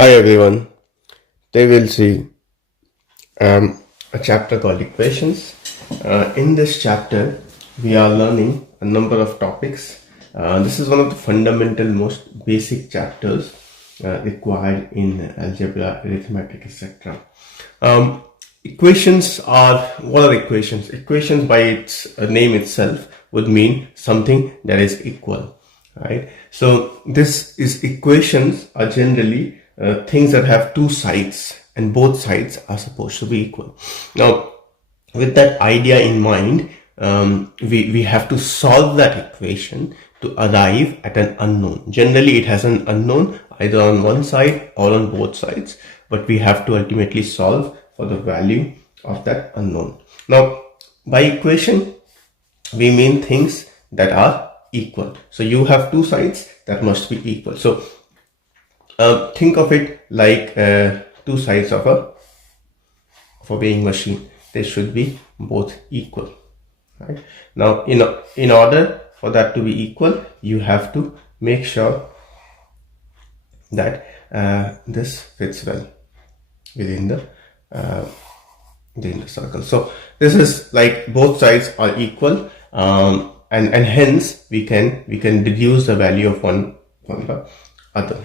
Hi everyone. Today we'll see a chapter called equations. In this chapter, we are learning a number of topics. This is one of the fundamental, most basic chapters required in algebra, arithmetic, etc. Equations are what are equations? Equations, by its name itself, would mean something that is equal, right? So this is equations are generally things that have two sides and both sides are supposed to be equal. Now, with that idea in mind, we have to solve that equation to arrive at an unknown. Generally, it has an unknown either on one side or on both sides, but we have to ultimately solve for the value of that unknown. Now, by equation, we mean things that are equal. So you have two sides that must be equal. So think of it like two sides of a weighing machine. They should be both equal, right? Now, in order for that to be equal, you have to make sure that this fits well within the circle. So this is like both sides are equal, and hence we can deduce the value of one from the other.